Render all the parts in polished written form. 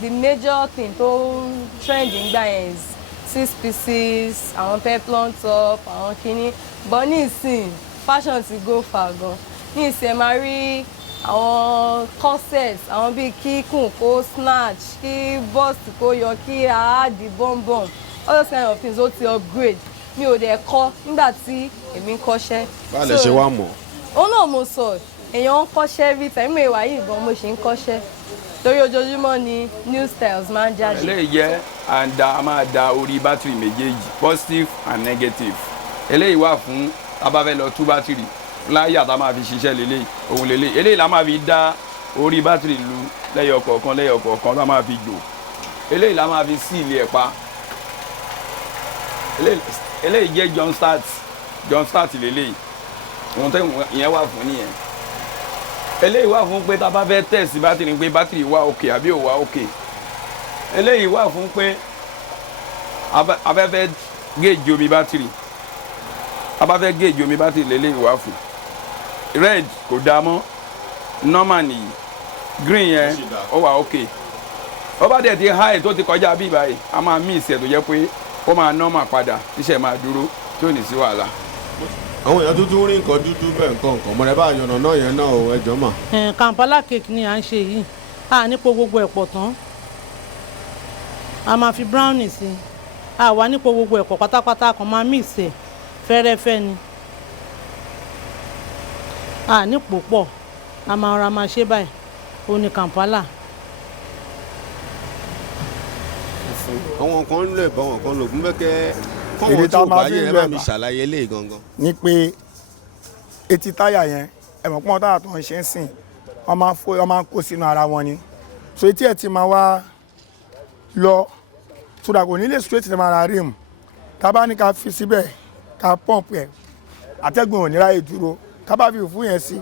the major thing tó trend nígbà yẹn is 6 pieces, àwọn peplon top, àwọn kíní. But ní ìsìn fashion ti go far gan. Ní ìsìn ẹ máa rí àwọn corsets, àwọn bíi kíkùn kó snatch, kí bust kó yọ, kí add bonbon, all those kind of things ó ti upgrade. Mi ò dẹ̀ kọ́ nígbà tí èmi ń kọ́ṣẹ́. Báwo lẹ ṣe wá mọ̀? Ó náà mo sọ èèyàn ń kọ́ṣẹ́ every time mi ìwà yìí gan mo ṣe ń kọ́ṣẹ́ torí ojoojúmọ́ ni new styles máa ń jáde. eléyìí jẹ́ a máa da orí bátìrì méjèèjì positive and negative. Eléyìí wà fún tá bá fẹ́ lọ tú bátìrì láyà tá máa fi ṣiṣẹ́ lélẹ́yìí òun lélẹ́yìí. Eléyìí la máa fi dá orí bátìrì lu lẹ́yọ kọ̀ọ̀kan tá máa fi jò. Eléyìí la máa fi sí ilé ẹ̀ pa. Eléyìí jẹ́ John start lélẹ́yìí. Ohun tẹ́ ìyẹn wà fún nìyẹn. Eléyìí wà fún pé tá bá fẹ́ test bátìrì pé bátìrì wà òkè àbí ò wà òkè. Eléyìí wà fún pé a fẹ́ gauge omi bátìrì. A bá fẹ́ gauge omi bátìrì lélẹ́yìí wà fún. Red kò dá mọ́, normal nìyí. Green yẹn ó wà òkè. Ó bá dẹ̀ ti high tó ti kọjá bí báyìí, a máa miss ẹ̀ tó jẹ́ pé ó máa normal padà tíṣẹ̀ máa dúró tí ò ní sí wàhálà. Àwọn èèyàn dúdú rí nǹkan dúdú bẹ́ẹ̀ nǹkan mọ̀rẹ́ bá yànnà náà yẹn náà ò ẹjọ́ mà. Kampala cake ni à ń ṣe yìí a nípo gbogbo ẹ̀ pọ̀ tán a máa fi brownie sí a wà nípo gbogbo ẹ̀ pọ̀ pátápátá kan máa mix ẹ̀ fẹ́rẹ́fẹ́ ni a nípo pọ̀ a máa ra máa ṣe báyìí ó ní Kampala. Àwọn kan ń lò ẹ̀bọ̀ àwọn kan lògùn bẹ́kẹ́ fọwọ́n tó bá yẹ ẹ bá mi ṣàlàyé lé gangan. Ní pé etí táyà yẹn ẹ̀mọ̀ pọ́n táyà tó ń ṣe ń sìn wọ́n máa ń kó sínú ara wọn ni so etí ẹ̀ ti máa wá lọ sódà kò ní lè straight ti máa ra rim tá bá ní ká fi síbẹ̀ ká pump ẹ̀ àtẹ́gùn ò ní ráyè dúró tá bá fi fún yẹn sí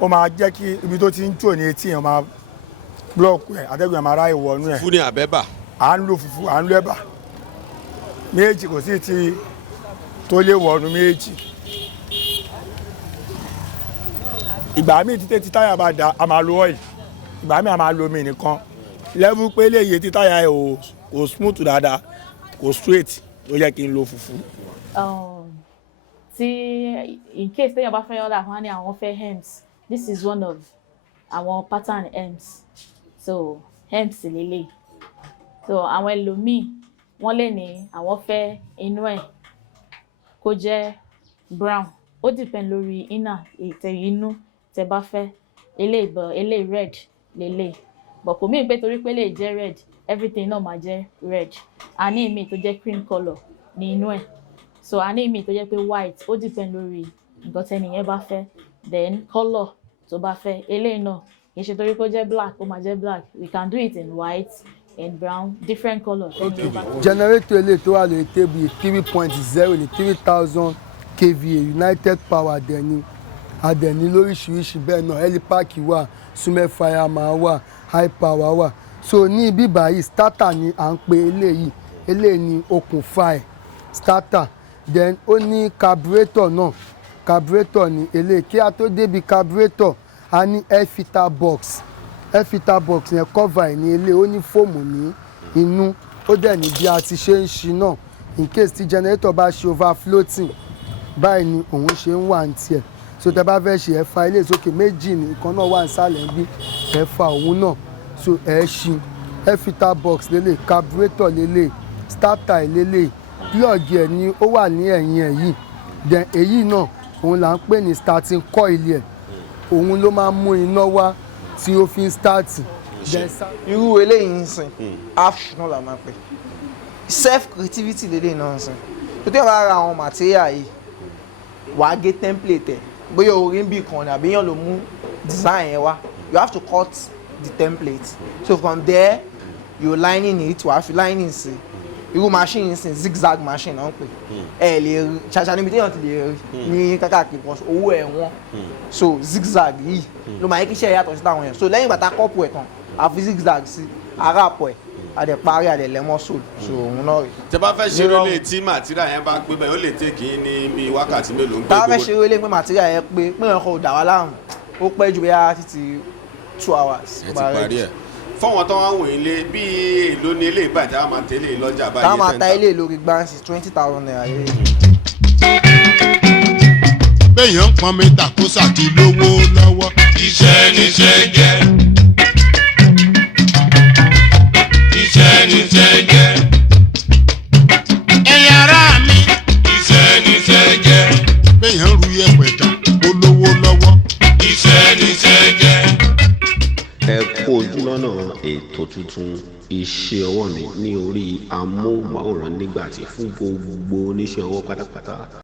ó máa jẹ́ kí ibi tó ti ń tò ní etí yẹn máa block ẹ̀ àtẹ́gùn ẹ̀ máa ráyè wọnú ẹ̀. Fún ní àbẹ́bà. À ń lo fufu à ń lo ẹ̀bà méjì kò sí ti tó lè wọnú méjì. Ìgbà míì títẹ́ tí táyà bá da a máa lo oil, ìgbà míì a máa lo omi nìkan level pé léyìí tí táyà ẹ̀ kò smooth dáadáa kò straight ló yẹ kí n lo fufu. Tí in case téèyàn bá fẹ́ order wọn ní àwọn fẹ́ hems, this is one of àwọn pattern hems, so hems lélẹ̀. So àwọn ẹlòmíì wọ́n lè ní àwọn fẹ́ inú ẹ̀ kó jẹ́ brown, ó depend lórí inner inú tẹ́ bá fẹ́ eléyìí red lélẹ̀, but kò mí pé torí pé lè jẹ́ red everything náà máa jẹ́ red. A ní ìmí tó jẹ́ cream colour ní inú ẹ̀, so a ní ìmí tó jẹ́ pé white, ó depend lórí nǹkan tẹ́nìyẹn bá fẹ́. Then colour tó bá fẹ́ eléyìí náà kì í ṣe torí pé ó jẹ́ black ó máa jẹ́ black, we can do it in white, in brown, different colours. Generator eléyìí tó wà lórí table 3.0 ní 3000 kVA United Power àdẹ̀ni lóríṣiríṣi bẹ́ẹ̀ náà helipack wà, sume fireman wà, high power wà. So ní ibi báyìí starter ni à ń pe eléyìí ní okùnfà ẹ̀ starter. Then ó ní carburetor náà, carburetor ní eléyìí. Kí a tó débi carburetor a ní air filter box yẹn cover ẹ̀ ní eléyìí, ó ní fóòmù ní inú, ó dẹ̀ ní bí a ti ṣe ń ṣí náà in case tí generator bá ṣe overfloating báyìí ni òun ṣe ń wà ní tiẹ̀. So tẹ́ bá fẹ́ ṣe ẹ̀fà ilé ìsókè méjì ní ìkan náà wà nísàlẹ̀ bí ẹ̀fà òun náà, so ẹ̀ ṣí air filter box lélẹ̀, carburetor lélẹ̀, starter lélẹ̀, plug ẹ̀ ni ó wà ní ẹ̀yìn ẹ̀ yìí. Then èyí náà òun là ń pè ní starting coil ẹ̀, òun ló máa ń mú iná wá tí ó fi ń start. Irú eléyìí ń sìn half náà la máa pè self creativity lélẹ́yìn náà ń sìn. Tó tẹ́ bá ra àwọn material yìí wàá gé template ẹ̀ bóyá orí ń bì kan ní àbíyàn ló mú design yẹn wá, you have to cut the template, so from there you lining it, wàá fi lining sí. Irú machine sin zigzag machine náà ń pè ẹ lè rí ṣàṣà níbi téèyàn ti lè rí ní kákàkiri kan owó ẹ̀ wọ́n, so zigzag yìí ló máa yẹ kí iṣẹ́ yàtọ̀ sí táwọn yẹn. So lẹ́yìn ìgbà tá a kọ́pù ẹ̀ tán a fi zigzag sí ara àpọ̀ ẹ̀ adẹ̀ parí adẹ̀ lẹ́mọ́ sóòlù, so òun náà rí. Tẹ́ bá fẹ́ ṣeré lé tí màtíríà yẹn bá pé bẹ́ẹ̀ ó lè tèkì ní bí wákàtí mélòó ń gbé. Tá a fẹ́ ṣeré lé pé màtíríà yẹn pé pé wọn kò dà wá láàmú ó pẹ́ ju bóyá títí 2 hours. ẹ ti parí ẹ̀. fọwọ́n tó wá wò ilé bí èlò ní ilé ìbàdàn àwọn máa tẹ̀lé lọ́jà báyìí. táwọn máa ta ilé lórí gbáǹsì 20,000 naira lé. béèyàn ń pọn mẹ́ta kó sàti lówó lọ́wọ́. iṣẹ́ níṣẹ́ jẹ́. iṣẹ́ níṣẹ́ jẹ́. ẹ̀yin ará mi. iṣẹ́ níṣẹ́ jẹ́. béèyàn ń ru yẹ̀pẹ̀ tà kó lówó lọ́wọ́. iṣẹ́ níṣẹ́ jẹ́. Ẹkú Ojú Lọ ètò tuntun iṣẹ́ ọwọ́ mi ní orí amóhùnmáwòrán Nigbati fún gbogbo oníṣẹ́ ọwọ́ pátápátá.